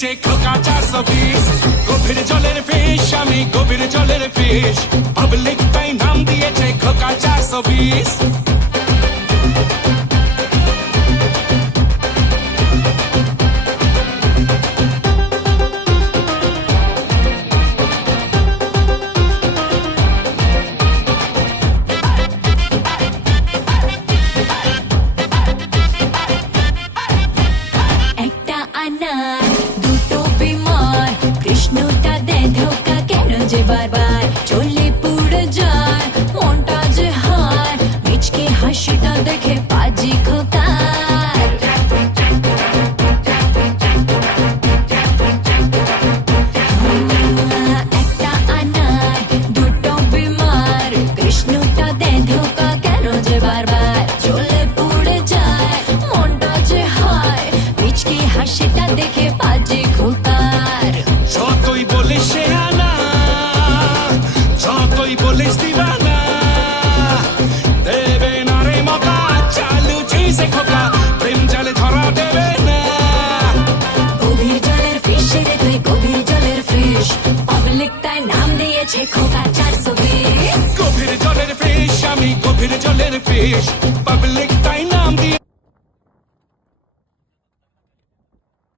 দিয়েছে খোকা 420। গভীর জলের ফিশ আমি গভীর জলের ফিশ, পাবলিক তাই নাম দিয়েছে খোকা 420। একটা আনার দুটো বিমার, কৃষ্ণটা দেয় ধোকা কেন যে বারবার চলে পুড়ে যায় মনটা যে হার, মিচকে হাসিটা দেখে পাজি খোকার। একটা আনার দুটো বিমার, কৃষ্ণটা দেয় ধোকা কেন যে বারবার চলে পুড়ে যায় মনটা যে হায়, মিচকে হাসিটা দেখে পাজি খোকার। যতই বলিস সে আনা, যতই বলিস দিবানা, দেবে না রে মকা, চালু চিজে খোকা, প্রেম জালে ধরা দেবে না। গভীর জলের ফিশ রে তুই গভীর জলের ফিশ, পাবলিক তাই নাম দিয়েছে খোকা 420। গভীর জলের ফিশ আমি গভীর জলের ফিশ, পাবলিক তাই না